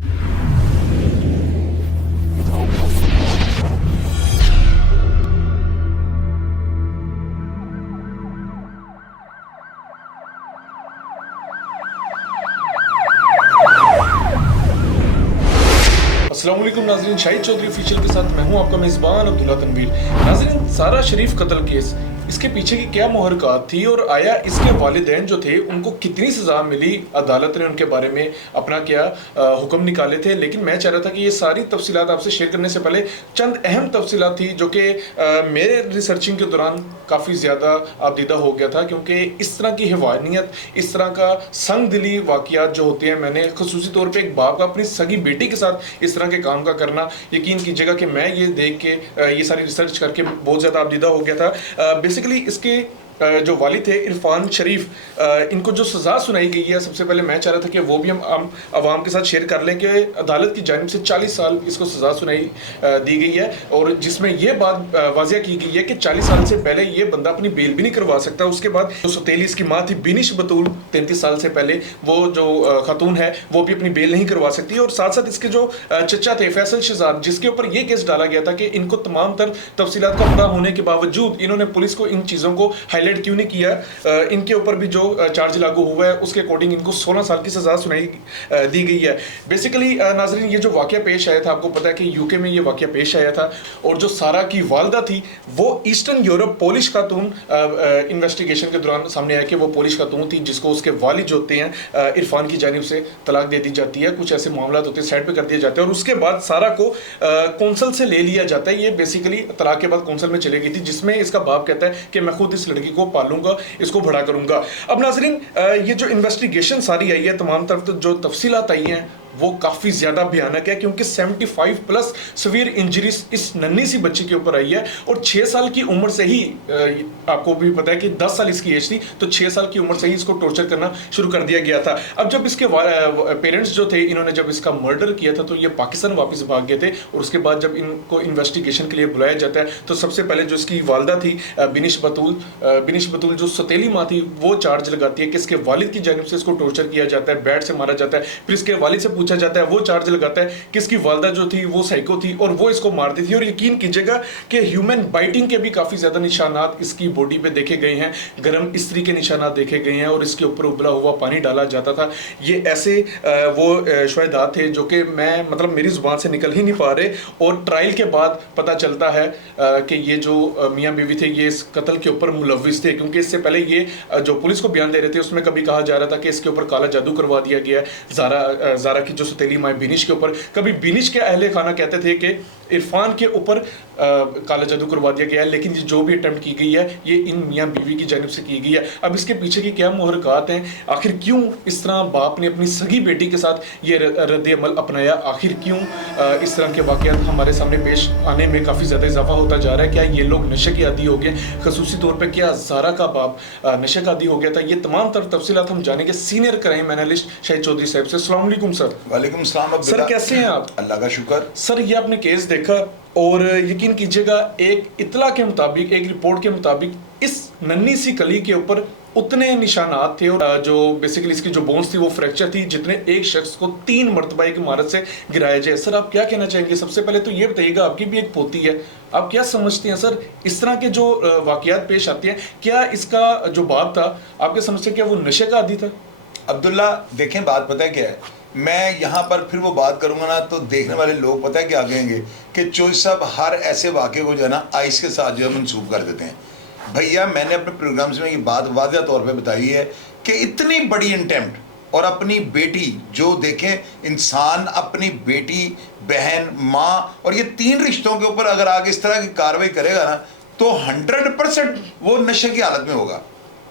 अस्सलाम वालेकुम नाज़रीन, शाहिद चौधरी ऑफिशियल के साथ मैं हूं आपका मेज़बान अब्दुल्ला तनवीर। नाज़रीन, सारा शरीफ कत्ल केस, इसके पीछे की क्या मुहरक़ात थी और आया इसके वालिदैन जो थे उनको कितनी सज़ा मिली, अदालत ने उनके बारे में अपना क्या हुक्म निकाले थे। लेकिन मैं चाह रहा था कि ये सारी तफसीलात आपसे शेयर करने से पहले चंद अहम तफसीलात थी जो कि मेरे रिसर्चिंग के दौरान काफ़ी ज़्यादा आबदीदा हो गया था, क्योंकि इस तरह की हैवानियत, इस तरह का संग दिली वाक़यात जो होते हैं, मैंने खुसूसी तौर पर एक बाप का अपनी सगी बेटी के साथ इस तरह के काम का करना, यकीन कीजिएगा कि मैं ये देख के ये सारी रिसर्च करके बहुत ज़्यादा आबदीदा हो गया था। बेसिकली इसके जो वालिद थे इरफान शरीफ, इनको जो सज़ा सुनाई गई है, सबसे पहले मैं चाह रहा था कि वो भी हम आवाम के साथ शेयर कर लें कि अदालत की जानिब से 40 साल इसको सज़ा सुनाई दी गई है, और जिसमें यह बात वाज़िया की गई है कि 40 साल से पहले ये बंदा अपनी बेल भी नहीं करवा सकता। उसके बाद जो सौतेली इसकी माँ थी बिनिश बतूल, 33 साल से पहले वो जो खातून है वो भी अपनी बेल नहीं करवा सकती। और साथ साथ इसके जो चचा थे फैसल शहजाद, जिसके ऊपर ये केस डाला गया था कि इनको तमाम तर तफसीलात का पता होने के बावजूद इन्होंने पुलिस को इन चीज़ों को हाईलाइट क्यों नहीं किया, इनके ऊपर भी जो चार्ज लागू हुआ है उसके अकॉर्डिंग इनको 16 साल की सजा सुनाई दी गई है। बेसिकली नाजरीन, ये जो वाकया पेश आया था, आपको पता है कि यूके में ये वाकया पेश आया था, और जो सारा की वालदा थी वो ईस्टर्न यूरोप पोलिश खातून, इन्वेस्टिगेशन के दौरान सामने आया कि वो पोलिश खातून थी जिसको उसके वालिद जो होते हैं इरफान की जानिब से तलाक दे दी जाती है, कुछ ऐसे मामला होते हैं साइड पे कर दिए जाते हैं, और उसके बाद सारा को कौंसल से ले लिया जाता है। ये बेसिकली तलाक के बाद कौंसल में चली गई थी, जिसमें इसका बाप कहता है कि मैं खुद इस लड़की को पालूंगा, इसको बड़ा करूंगा। अब नाजरीन, ये जो इन्वेस्टिगेशन सारी आई है, तमाम तरफ जो तफसीलात आई हैं वो काफ़ी ज़्यादा भयानक है, क्योंकि 75 प्लस सवीर इंजरीज इस नन्ही सी बच्ची के ऊपर आई है, और 6 साल की उम्र से ही, आपको भी पता है कि 10 साल इसकी एज थी, तो 6 साल की उम्र से ही इसको टॉर्चर करना शुरू कर दिया गया था। अब जब इसके पेरेंट्स जो थे, इन्होंने जब इसका मर्डर किया था तो ये पाकिस्तान वापस भाग गए थे, और उसके बाद जब इनको इन्वेस्टिगेशन के लिए बुलाया जाता है तो सबसे पहले जो इसकी वालदा थी बिनिश बतूल जो सौतेली माँ थी, वो चार्ज लगाती है कि इसके वालिद की जानिब से इसको टॉर्चर किया जाता है, बैट से मारा जाता है। फिर इसके वालिद से पूछा जाता है, वो चार्ज लगाता है कि इसकी वालदा जो थी वो साइको थी और वो इसको मारती थी। और यकीन कीजिएगा कि ह्यूमन बाइटिंग के भी काफ़ी ज़्यादा निशानात इसकी बॉडी पे देखे गए हैं, गर्म इस्त्री के निशानात देखे गए हैं, और इसके ऊपर उबला हुआ पानी डाला जाता था। ये ऐसे वो शुहदात थे जो कि मैं मतलब मेरी ज़ुबान से निकल ही नहीं पा रहे, और ट्रायल के बाद पता चलता है कि ये जो मियाँ बीवी थे ये इस कत्ल के ऊपर मुलविस थे, क्योंकि इससे पहले ये जो पुलिस को बयान दे रहे थे उसमें कभी कहा जा रहा था कि इसके ऊपर काला जादू करवा दिया गया है ज़ारा की जो सौतेली माँ बिनिश के ऊपर। कभी बिनिश के अहले खाना कहते थे कि इरफान के ऊपर काला जादू करवा दिया गया है, लेकिन ये जो भी अटेम्प्ट की गई है ये इन मियाँ बीवी की जानिब से की गई है। अब इसके पीछे की क्या मुहरक़ात हैं, आखिर क्यों इस तरह बाप ने अपनी सगी बेटी के साथ ये रद्द अमल अपनाया, आखिर क्यों इस तरह के वाक़यात हमारे सामने पेश आने में काफ़ी ज़्यादा इजाफा होता जा रहा है। क्या ये लोग नशे के आदी हो गए, खसूसी तौर पर क्या ज़ारा का बाप नशे का आदी हो गया था? ये तमाम तरफ तफसीलात हम जानेंगे senior crime analyst Shahid Chaudhary साहब से। अस्सलाम वालेकुम सर। वालेकुम सलाम सर, कैसे हैं आप? अल्लाह का शुक्र। सर, ये आपने केस देखा, और यकीन कीजिएगा एक इतला के मुताबिक, एक रिपोर्ट के मुताबिक इस नन्ही सी कली के ऊपर उतने निशानात थे, और जो बेसिकली इसकी जो बोन्स थी वो फ्रैक्चर थी जितने एक शख्स को 3 मरतबा एक इमारत से गिराया जाए। सर, आप क्या कहना चाहेंगे? सबसे पहले तो ये बताइएगा, आपकी भी एक पोती है, आप क्या समझते हैं सर इस तरह के जो वाकयात पेश आते हैं, क्या इसका जो बाप था आपके समझते क्या वो नशे का आदी था? अब्दुल्ला, देखें बात पता है क्या है, मैं यहाँ पर फिर वो बात करूँगा ना तो देखने वाले लोग पता है क्या कहेंगे कि चौधरी साहब हर ऐसे वाक़े को जो है ना आइस के साथ जो है मंसूब कर देते हैं। भैया, मैंने अपने प्रोग्राम्स में ये बात वाज़ह तौर पे बताई है कि इतनी बड़ी अटेम्प्ट, और अपनी बेटी जो देखें, इंसान अपनी बेटी, बहन, माँ और ये 3 रिश्तों के ऊपर अगर आगे इस तरह की कार्रवाई करेगा ना तो 100% वो नशे की हालत में होगा,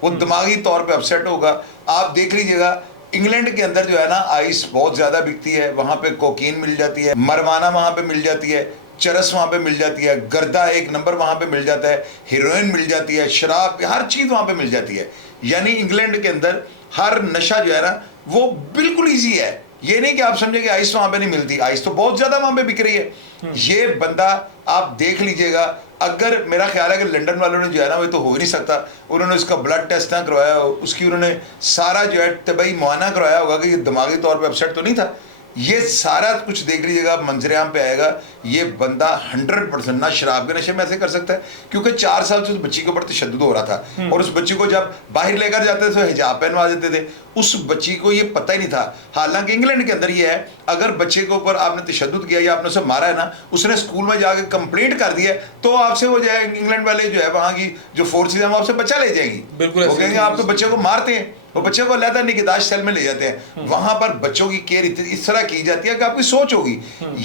वो दिमागी तौर पे अपसेट होगा। आप देख लीजिएगा इंग्लैंड के अंदर जो है ना आइस बहुत ज़्यादा बिकती है, वहाँ पे कोकीन मिल जाती है, मरवाना वहाँ पे मिल जाती है, चरस वहाँ पे मिल जाती है, गर्दा 1 नंबर वहाँ पे मिल जाता है, हीरोइन मिल जाती है, शराब, हर चीज़ वहाँ पे मिल जाती है। यानी इंग्लैंड के अंदर हर नशा जो है ना वो बिल्कुल ईजी है। ये नहीं कि आप समझे कि आइस वहाँ पे नहीं मिलती, आइस तो बहुत ज़्यादा वहाँ पे बिक रही है। ये बंदा आप देख लीजिएगा, अगर मेरा ख्याल है कि लंदन वालों ने जो है ना, वो तो हो ही नहीं सकता, उन्होंने उसका ब्लड टेस्ट ना करवाया, उसकी उन्होंने सारा जो है तबई मुआयना करवाया होगा कि ये दिमागी तौर पे अपसेट तो नहीं था। ये सारा कुछ देख लीजिएगा, मंजरेआम पे आएगा। ये बंदा 100% ना शराब के नशे में ऐसे कर सकता है, क्योंकि 4 साल से उस बच्ची के ऊपर तशद्दुद हो रहा था और उस बच्ची को जब बाहर लेकर जाते थे तो हिजाब पहनवा देते थे। उस बच्ची को ये पता ही नहीं था। हालांकि इंग्लैंड के अंदर ये है, अगर बच्चे के ऊपर आपने तशद्दुद किया या आपने उसे मारा है ना, उसने स्कूल में जाकर कंप्लेंट कर दी है, तो आपसे वो जो है इंग्लैंड वाले जो है वहाँ की जो फोर्सेज हैं वो आपसे बच्चा ले जाएंगी। बिल्कुल, वो कहेंगे आप तो बच्चे को मारते हैं, वो बच्चे को अलहदा निगहदाश्त सेल में ले जाते हैं। वहां पर बच्चों की केयर इस तरह की जाती है कि आपकी सोच होगी।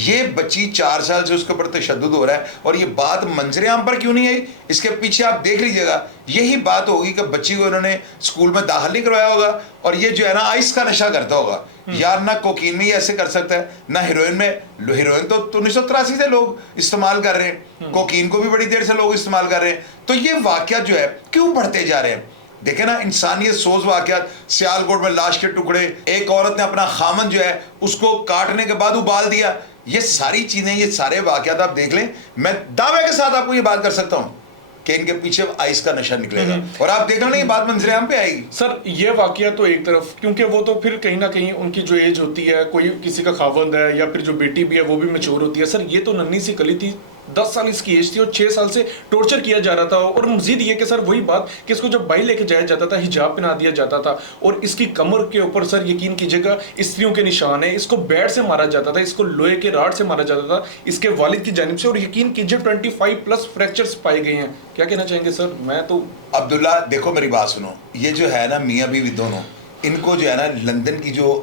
ये बच्ची 4 साल से उसके ऊपर तशद्दुद हो रहा है और ये बात मंजरेआम पर क्यों नहीं आई, इसके पीछे आप देख लीजिएगा। यही बात होगी कि बच्ची को इन्होंने स्कूल में दाखिल नहीं करवाया होगा और ये जो है ना आइस का नशा करता होगा। यार ना कोकीन में ही ऐसे कर सकता है, ना हीरोइन में। हीरोइन तो 1983 से लोग इस्तेमाल कर रहे हैं, कोकीन को भी बड़ी देर से लोग इस्तेमाल कर रहे हैं। तो ये वाकया जो है क्यों बढ़ते जा रहे हैं? देखे ना, इंसानियत सोज वाकयात। सियालकोट में लाश के टुकड़े, एक औरत ने अपना खामन जो है उसको काटने के बाद उबाल दिया। ये सारी चीजें, ये सारे वाकयात आप देख लें। मैं दावे के साथ आपको ये बात कर सकता हूं कि इनके पीछे आइस का नशा निकलेगा और आप देख लेना ये बात मंजरेआम पे आएगी। सर ये वाकया तो एक तरफ, क्योंकि वो तो फिर कहीं ना कहीं उनकी जो एज होती है, कोई किसी का खावंद है या फिर जो बेटी भी है वो भी मैच्योर होती है। सर ये तो नन्ही सी कली थी, 10 साल इसकी एज थी और 6 साल से टॉर्चर किया जा रहा था। और मजीद ये कि सर वही बात कि इसको जब बाहर लेके जाया जाता था हिजाब पहना दिया जाता था और इसकी कमर के ऊपर सर यकीन कीजिएगा स्त्रियों के निशान है। इसको बैट से मारा जाता था, इसको लोहे के राड से मारा जाता था इसके वालिद की जानिब से, और यकीन कीजिए 25+ फ्रैक्चर्स पाए गए हैं। क्या कहना चाहेंगे सर? मैं तो अब्दुल्ला देखो मेरी बात सुनो, ये जो है ना मियाँ बीवी दोनों, इनको जो है ना लंदन की जो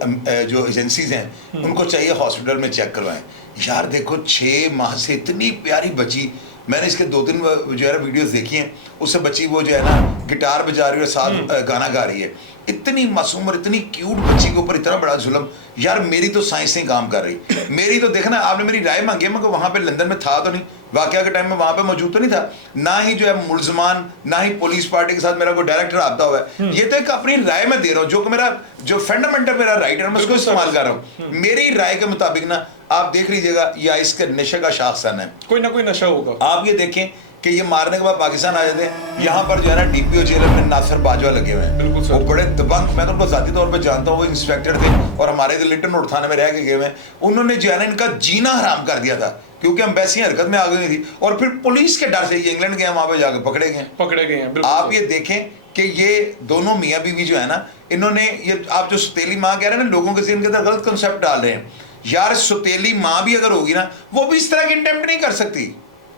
एजेंसीज हैं उनको चाहिए हॉस्पिटल में चेक करवाएं। यार देखो 6 माह से इतनी प्यारी बच्ची, मैंने इसके 2-3 जो है ना वीडियोस देखी हैं, उससे बच्ची वो जो है ना गिटार बजा रही है और साथ गाना गा रही है। इतनी मासूम और इतनी क्यूट बच्ची के ऊपर इतना बड़ा जुल्म। यार मेरी तो साइंस नहीं काम कर रही। मेरी तो देखना, आपने मेरी राय मांगी है, मैं वहाँ पे लंदन में था तो नहीं, वाकया के टाइम में वहाँ पे मौजूद तो नहीं था, ना ही जो है मुलजमान, ना ही पुलिस पार्टी के साथ मेरा कोई डायरेक्ट रब्ता हुआ है। ये तो एक अपनी राय में दे रहा हूँ, जो कि मेरा जो फंडामेंटल मेरा राइट है, मैं उसको इस्तेमाल कर रहा हूँ। मेरी राय के मुताबिक ना आप देख लीजिएगा, ये इसके नशे का शाखसन है, कोई ना कोई नशा होगा। आप ये देखें कि ये मारने के बाद पाकिस्तान आ जाते हैं, यहाँ पर जो है ना डीपीओ जेल में नासिर बाजवा लगे हुए हैं। बिल्कुल सर। वो बड़े दबंग, मैं तो उनको ज़ाती तौर पे जानता हूँ, वो इंस्पेक्टर थे और हमारे इधर लिटन रोड थाने में रह के गए हुए हैं। उन्होंने जो है ना इनका जीना हराम कर दिया था, क्योंकि एम्बेसी हरकत में आ गई थी और फिर पुलिस के डर से ये इंग्लैंड गए, वहाँ पे जाकर पकड़े गए हैं। आप ये देखें कि ये दोनों मियाँ बीवी जो है ना, इन्होंने ये आप जो सौतेली माँ कह रहे हैं ना, लोगों के जिनके अंदर गलत कंसेप्ट डाल रहे हैं। यार सौतेली माँ भी अगर होगी ना, वो भी इस तरह की अटेम्प्ट नहीं कर सकती।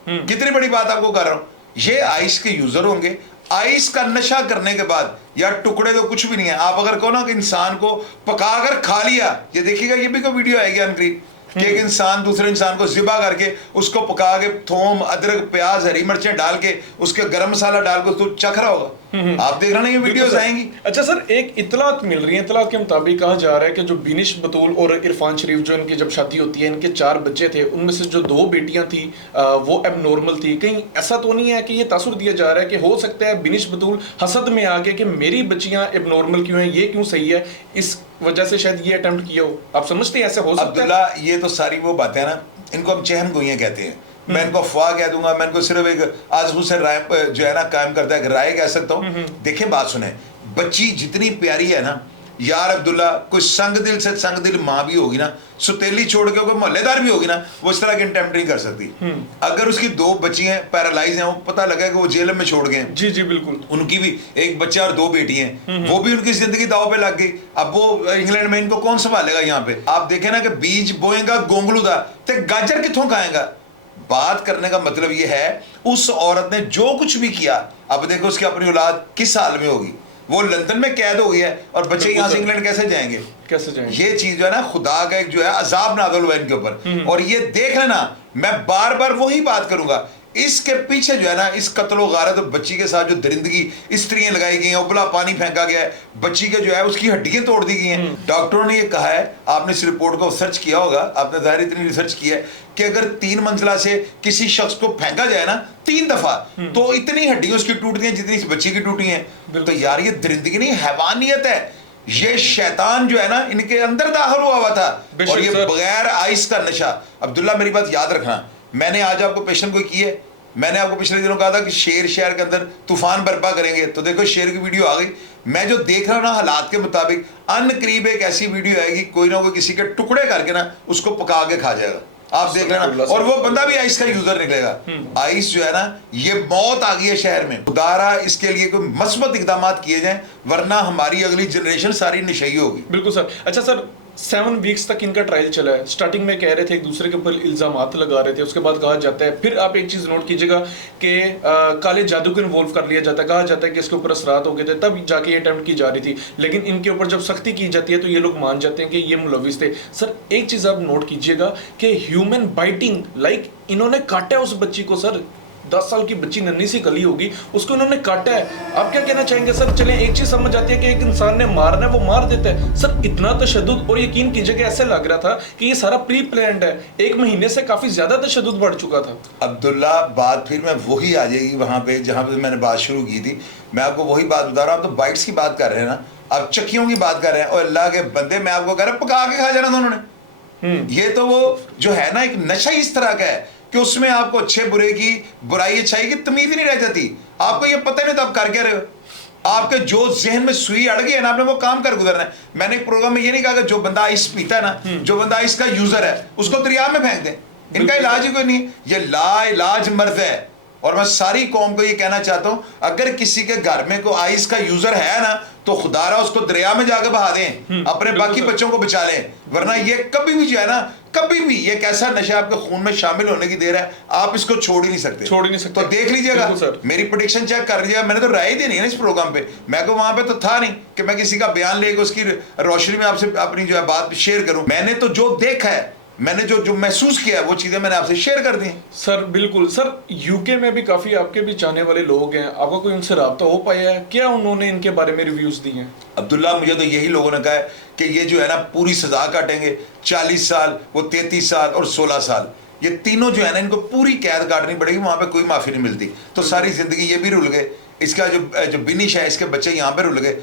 कितनी बड़ी बात आपको कर रहा हूँ। ये आइस के यूजर होंगे, आइस का नशा करने के बाद यार टुकड़े तो कुछ भी नहीं है। आप अगर कहो ना कि इंसान को पकाकर खा लिया, ये देखिएगा ये भी कोई वीडियो आएगी अनकरीब कि एक इंसान दूसरे इंसान को ज़िबा करके उसको पका के थोम, अदरक, प्याज, हरी मिर्चें डाल के उसके गरम मसाला डाल के उसको चख रहा होगा। आप देख रहे ना ये वीडियोस आएंगी। अच्छा सर, एक इतलात मिल रही है, इतलात के मुताबिक कहा जा रहा है कि जो बिनिश बतूल और इरफान शरीफ, जो इनकी जब शादी होती है, इनके 4 बच्चे थे, उनमें से जो 2 बेटियां थी वो एबनॉर्मल थी। कहीं ऐसा तो नहीं है कि ये तासुर दिया जा रहा है कि हो सकता है बिनिश बतूल हसद में आके कि मेरी बच्चियां एबनॉर्मल क्यों हैं, ये क्यों सही है, इस वजह से शायद ये अटेम्प्ट किया हो? आप समझते हैं ऐसा हो सकता है? अब्दुल्ला ये तो सारी वो बातें हैं ना, इनको हम चहम गोइयां कहते हैं। मैं इनको अफवाह कह दूंगा, मैं इनको सिर्फ एक आज से राय जो है ना कायम करता है, राय कह सकता हूँ। देखें बात सुने, बच्ची जितनी प्यारी है ना यार अब्दुल्ला, कोई संग दिल से संग दिल माँ भी होगी ना, सुतेली छोड़ के कोई मोहल्लेदार भी होगी ना, वो इस तरह की अटेम्प्ट नहीं कर सकती। अगर उसकी 2 बच्ची हैं, पैरालाइज हैं, वो पता लगा कि वो जेल में छोड़ गए। जी जी बिल्कुल। उनकी भी एक बच्चा और 2 बेटी हैं, वो भी उनकी जिंदगी दाव पे लग गई। अब वो इंग्लैंड में इनको कौन संभालेगा? यहाँ पे आप देखें ना कि बीज बोएगा गोंगलू दा ते गाजर कितों खाएगा। बात करने का मतलब ये है, उस औरत ने जो कुछ भी किया, अब देखो उसकी अपनी औलाद किस हाल में होगी। वो लंदन में कैद हो गई है और बच्चे यहाँ से इंग्लैंड कैसे जाएंगे? ये चीज जो है ना, खुदा का एक जो है अजाब नाज़िल हुआ इनके ऊपर। और ये देख लेना, मैं बार बार वही बात करूंगा, इसके पीछे जो है ना, इस कत्लो गारत और बच्ची के साथ जो दरिंदगी स्त्रियां लगाई गई हैं, उबला पानी फेंका गया है, बच्ची के जो है उसकी हड्डियां तोड़ दी गई हैं। डॉक्टरों ने ये कहा है, आपने इस रिपोर्ट को सर्च किया होगा, आपने जाहिर इतनी रिसर्च की है कि अगर 3 मंजिला से किसी शख्स को फेंका जाए ना 3 दफा, तो इतनी हड्डियां उसकी टूटती हैं जितनी इस बच्ची की टूटी हैं। तो यार ये दरिंदगी नहीं, हैवानियत है। ये शैतान जो है ना इनके अंदर दाखिल हुआ था, और ये बगैर आइस का नशा। अब्दुल्ला मेरी बात याद रखना, मैंने आज आपको पेशन कोई की है, मैंने आपको पिछले दिनों कहा था कि शेर शहर के अंदर तूफान बर्पा करेंगे, तो देखो शेर की वीडियो आ गई। मैं जो देख रहा हूँ ना हालात के मुताबिक, करीब एक ऐसी वीडियो आएगी, कोई ना कोई किसी के टुकड़े करके ना उसको पका के खा जाएगा, आप देख लेना। और वो बंदा भी आइस का यूजर निकलेगा। आइस जो है ना, ये मौत आ गई है शहर में। खुदारा इसके लिए कोई मस्बत इकदाम किए जाएं, वरना हमारी अगली जनरेशन सारी नशई होगी। बिल्कुल सर। अच्छा सर, 7 वीक्स तक इनका ट्रायल चला है। स्टार्टिंग में कह रहे थे एक दूसरे के ऊपर इल्जामात लगा रहे थे, उसके बाद कहा जाता है, फिर आप एक चीज नोट कीजिएगा कि काले जादू को इन्वॉल्व कर लिया जाता है, कहा जाता है कि इसके ऊपर असरात हो गए थे, तब जाके ये अटेम्प्ट की जा रही थी। लेकिन इनके ऊपर जब सख्ती की जाती है तो ये लोग मान जाते हैं कि ये मुलविस थे। सर एक चीज आप नोट कीजिएगा कि ह्यूमन बाइटिंग, लाइक इन्होंने काटा है उस बच्ची को सर, 10 साल की बच्ची नन्ही सी कली होगी, उसको इन्होंने काटा है। आप क्या कहना चाहेंगे सर? चलें एक चीज समझ आती है कि एक इंसान ने मारना है, वो मार देता है सर। इतना तशद्दुद, और यकीन कीजिए कि ऐसे लग रहा था कि ये सारा प्री प्लान्ड है। 1 महीने से काफी ज्यादा तशद्दुद बढ़ चुका था। अब्दुल्ला, बात फिर मैं वही आ जाएगी वहां पे जहां पे मैंने बात शुरू की थी। मैं आपको वही बात बता रहा हूँ। आप तो बाइट्स की बात कर रहे हैं ना, आप चक्कियों की बात कर रहे हैं, और अल्लाह के बंदे मैं आपको कह रहा हूँ पका के खा जाना दोनों ने। ये तो वो जो है ना, एक नशा इस तरह का है कि उसमें आपको अच्छे बुरे की, बुराई अच्छाई की तमीज ही नहीं रह जाती। आपको ये पता नहीं तो आप कर क्या रहे हो। आपके जो जहन में सुई अड़ गई है ना, आपने वो काम कर गुजरना है। मैंने एक प्रोग्राम में ये नहीं कहा कि जो बंदा आइस पीता है ना, जो बंदा आइस का यूजर है, उसको दरिया में फेंक दें। इनका इलाज ही कोई नहीं। ये ला इलाज मर्ज है। और मैं सारी कौम को ये कहना चाहता हूं, अगर किसी के घर में कोई आइस का यूजर है ना, तो खुदारा उसको दरिया में जाकर बहा दें, अपने बाकी बच्चों को बचा लें। वरना ये कभी भी जो है ना, कभी भी ये कैसा नशा आपके खून में शामिल होने की देर है, आप इसको छोड़ ही नहीं सकते। तो देख लीजिएगा, मेरी प्रेडिक्शन चेक कर लीजिएगा। मैंने तो राय दी नहीं है ना इस प्रोग्राम पे। मैं को वहां पे तो था नहीं कि मैं किसी का बयान लेकर उसकी रोशनी में आपसे अपनी जो है बात शेयर करूं। मैंने तो जो देखा है, मैंने जो महसूस किया है, वो चीजें मैंने आपसे शेयर कर दी सर। बिल्कुल सर। यूके में भी काफी आपके भी चाहने वाले लोग हैं, आपका कोई उनसे राब्ता हो पाया है क्या? उन्होंने इनके बारे में रिव्यूज दिए हैं? अब्दुल्ला, मुझे तो यही लोगों ने कहा है कि ये जो है ना पूरी सजा काटेंगे। 40 साल, वो 33 साल और 16 साल, ये तीनों जो है ना, इनको पूरी कैद काटनी पड़ेगी। वहां पे कोई माफी नहीं मिलती। तो सारी जिंदगी ये भी रुल गए। इसका जो बिनिश है, इसके बच्चे यहाँ पे रुल गए,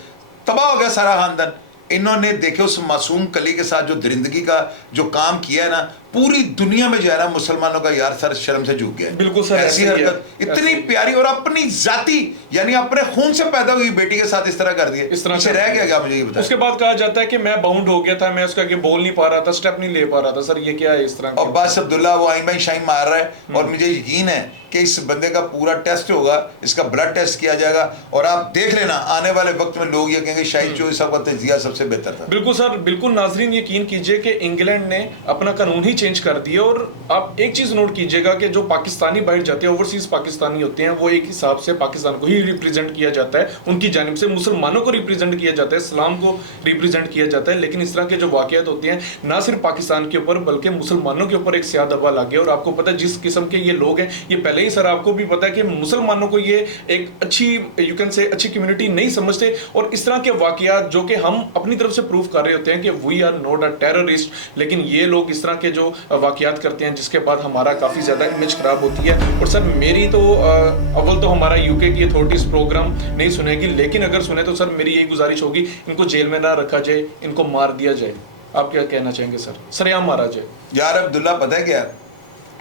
तबाह हो गया सारा खानदान। इन्होंने देखे उस मासूम कली के साथ जो दरिंदगी का जो काम किया है ना, पूरी दुनिया में जो है ना मुसलमानों का यार सर शर्म से झुक गया। बिल्कुल सर। ऐसी हरकत इतनी प्यारी, और अपनी जाति यानी अपने खून से पैदा हुई बेटी के साथ इस तरह कर दिया। इस तरह से रह गया क्या? मुझे ये बताइए। उसके बाद कहा जाता है कि मैं बाउंड हो गया था, मैं उसका आगे बोल नहीं पा रहा था, स्टेप नहीं ले पा रहा था। सर ये क्या है इस तरह? और बस अब्दुल्ला, वो आइम शाइम मार रहा है। और मुझे यकीन है कि इस बंदे का पूरा टेस्ट होगा, इसका ब्लड टेस्ट किया जाएगा, और आप देख लेना आने वाले वक्त में लोग ये कहेंगे शाहिद चौधरी साहब का तजिया सबसे बेहतर था। बिल्कुल सर, बिल्कुल। नाजरीन यकीन कीजिए कि इंग्लैंड ने अपना कानून ही चेंज कर दिया। और आप एक चीज नोट कीजिएगा कि जो पाकिस्तानी बाहर जाते हैं, ओवरसीज पाकिस्तानी होते हैं, वो एक हिसाब से पाकिस्तान को ही रिप्रेजेंट किया जाता है। उनकी जानिब से मुसलमानों को रिप्रेजेंट किया जाता है, इस्लाम को रिप्रेजेंट किया जाता है। लेकिन इस तरह के जो वाकयात होते हैं, ना सिर्फ पाकिस्तान के ऊपर बल्कि मुसलमानों के ऊपर एक स्याह दबा लग गया। और आपको पता है जिस किस्म के ये लोग हैं, ये पहले ही सर आपको भी पता है कि मुसलमानों को ये एक अच्छी यू कैन से अच्छी कम्युनिटी नहीं समझते। और इस तरह के वाकयात जो कि हम अपनी तरफ से प्रूव कर रहे होते हैं कि we are not a terrorist, लेकिन ये लोग इस तरह के जो वाकयात करते हैं, जिसके बाद हमारा काफ़ी ज़्यादा इमेज खराब होती है। और सर मेरी तो अव्वल तो हमारा यूके की अथॉरिटीज़ प्रोग्राम नहीं सुनेगी, लेकिन अगर सुने तो सर मेरी यही गुजारिश होगी, इनको जेल में ना रखा जाए, इनको मार दिया जाए। आप क्या कहना चाहेंगे सर? सरेआम मारा जाए। यार अब्दुल्ला, पता है क्या,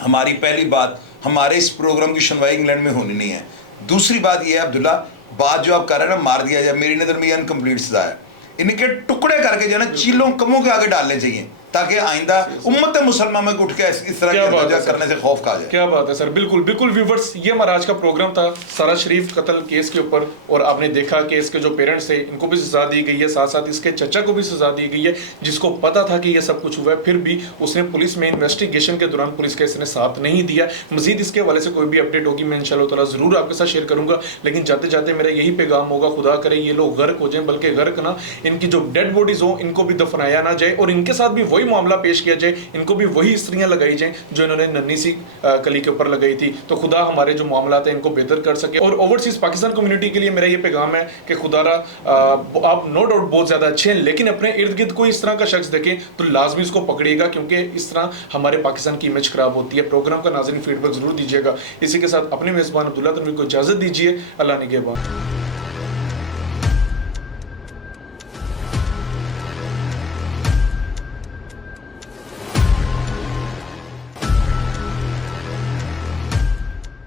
हमारी पहली बात, हमारे इस प्रोग्राम की सुनवाई इंग्लैंड में होनी नहीं है। दूसरी बात ये है अब्दुल्ला, बात जो आप कर रहे हैं ना, मार दिया जाए, मेरी नज़र में ये अनकम्प्लीट सजा है। इनके टुकड़े करके जो है ना चीलों कमों के आगे डालने चाहिए, ताकि आइंदा उम्मत मुसलमान में उठ के इस तरह के करने से खौफ खा जाए। क्या बात है सर। बिल्कुल बिल्कुल व्यूवर्स, ये हमारा आज का प्रोग्राम था सारा शरीफ कत्ल केस के ऊपर। और आपने देखा कि इसके जो पेरेंट्स थे, इनको भी सजा दी गई है, साथ साथ इसके चचा को भी सजा दी गई है, जिसको पता था कि ये सब कुछ हुआ है, फिर भी उसने पुलिस में इन्वेस्टिगेशन के दौरान पुलिस का इसने साथ नहीं दिया। मजीद इसके हवाले से कोई भी अपडेट होगी, मैं इंशाल्लाह ताला जरूर आपके साथ शेयर करूंगा। लेकिन जाते जाते मेरा यही पैगाम होगा, खुदा करे ये लोग गर्क हो जाएं, बल्कि गर्क ना, इनकी जो डेड बॉडीज हो इनको भी दफनाया ना जाए, और इनके साथ भी वही मामला पेश किया जाए, इनको भी वही स्त्रियां लगाई जाएं जो इन्होंने नन्ही सी कली के ऊपर लगाई थी। तो खुदा हमारे जो मामला है इनको बेहतर कर सके। और ओवरसीज पाकिस्तान कम्युनिटी के लिए मेरा ये पैगाम है कि खुदारा आप नो डाउट बहुत ज्यादा अच्छे हैं, लेकिन अपने इर्द गिर्द कोई इस तरह का शख्स देखें तो लाजमी इसको पकड़िएगा, क्योंकि इस तरह हमारे पाकिस्तान की इमेज खराब होती है। प्रोग्राम का नाज़रीन फीडबैक जरूर दीजिएगा। इसी के साथ अपने मेजबान अब्दुल्ला तनवीर को इजाजत दीजिए। अल्लाह निगहबान।